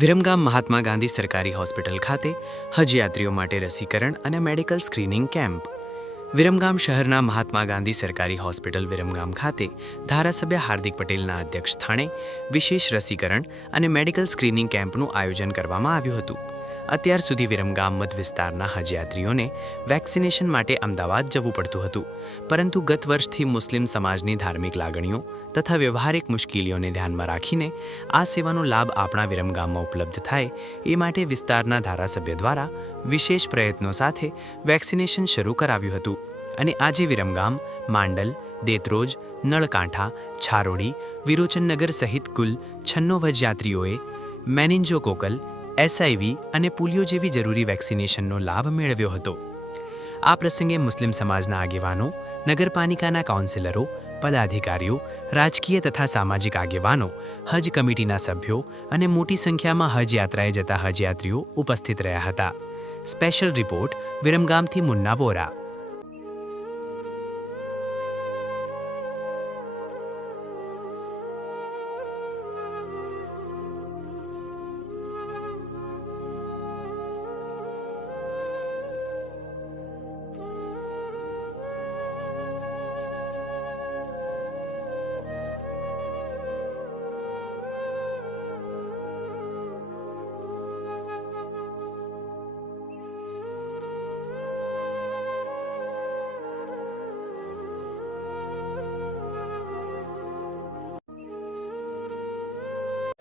વિરમગામ મહાત્મા ગાંધી સરકારી હોસ્પિટલ ખાતે હજયાત્રીઓ માટે રસીકરણ અને મેડિકલ સ્ક્રીનિંગ કેમ્પ. વિરમગામ શહેરના મહાત્મા ગાંધી સરકારી હોસ્પિટલ વિરમગામ ખાતે ધારાસભ્ય હાર્દિક પટેલના અધ્યક્ષસ્થાને વિશેષ રસીકરણ અને મેડિકલ સ્ક્રીનિંગ કેમ્પનું આયોજન કરવામાં આવ્યું હતું. અત્યાર સુધી વિરમગામ મત વિસ્તારના હજયાત્રીઓને વેક્સિનેશન માટે અમદાવાદ જવું પડતું હતું, પરંતુ ગત વર્ષથી મુસ્લિમ સમાજની ધાર્મિક લાગણીઓ તથા વ્યવહારિક મુશ્કેલીઓને ધ્યાનમાં રાખીને આ સેવાનો લાભ આપણા વિરમગામમાં ઉપલબ્ધ થાય એ માટે વિસ્તારના ધારાસભ્ય દ્વારા વિશેષ પ્રયત્નો સાથે વેક્સિનેશન શરૂ કરાવ્યું હતું. અને આજે વિરમગામ, માંડલ, દેત્રોજ, નળકાંઠા, છારોડી, વિરોચનનગર સહિત કુલ 96 હજયાત્રીઓએ મેનિન્જોકોકલ, એસઆઈવી અને પોલિયો જેવી જરૂરી વેક્સિનેશનનો લાભ મેળવ્યો હતો. આ પ્રસંગે મુસ્લિમ સમાજના આગેવાનો, નગરપાલિકાના કાઉન્સિલરો, પદાધિકારીઓ, રાજકીય તથા સામાજિક આગેવાનો, હજ કમિટીના સભ્યો અને મોટી સંખ્યામાં હજ યાત્રાએ જતા હજયાત્રીઓ ઉપસ્થિત રહ્યા હતા. સ્પેશિયલ રિપોર્ટ વિરમગામથી મુન્ના વોરા.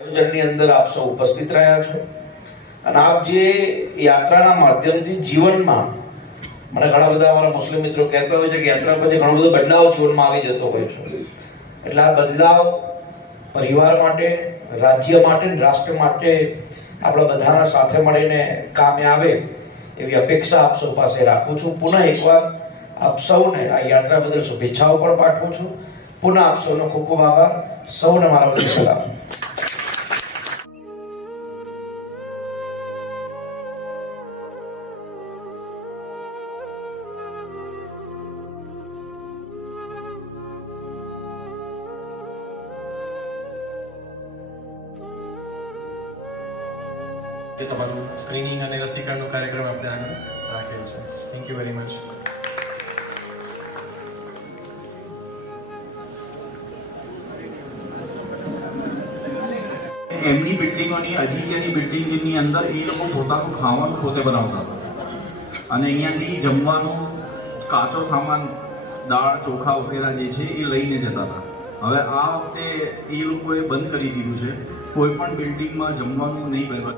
આયોજનની અંદર આપ સૌ ઉપસ્થિત રહ્યા છો અને આપ જે યાત્રાના માધ્યમથી જીવનમાં, મને ઘણા બધા અમારા મુસ્લિમ મિત્રો કહેતા હોય છે કે યાત્રા પછી ઘણો બધો બદલાવ જીવનમાં આવી જતો હોય છે. એટલે આ બદલાવ પરિવાર માટે, રાજ્ય માટે, રાષ્ટ્ર માટે આપણા બધાના સાથે મળીને કામે આવે એવી અપેક્ષા આપ સૌ પાસે રાખું છું. પુનઃ એકવાર આપ સૌને આ યાત્રા બદલ શુભેચ્છાઓ પણ પાઠવું છું. પુનઃ આપ સૌનો ખૂબ ખૂબ આભાર. સૌને મારા બદલ સલામ. એ તમારું સ્ક્રીનિંગ અને રસીકરણનો કાર્યક્રમ આપણે આગળ રાખેલ છે. Thank you very much. એમની બિલ્ડિંગોની, અજીજિયાની બિલ્ડિંગની અંદર એ લોકો પોતાનું ખાવાનું પોતે બનાવતા હતા અને અહીંયાથી જમવાનું, કાચો સામાન, દાળ, ચોખા વગેરે જે છે એ લઈને જતા હતા. હવે આ વખતે એ લોકોએ બંધ કરી દીધું છે. કોઈ પણ બિલ્ડિંગમાં જમવાનું નહીં બનવા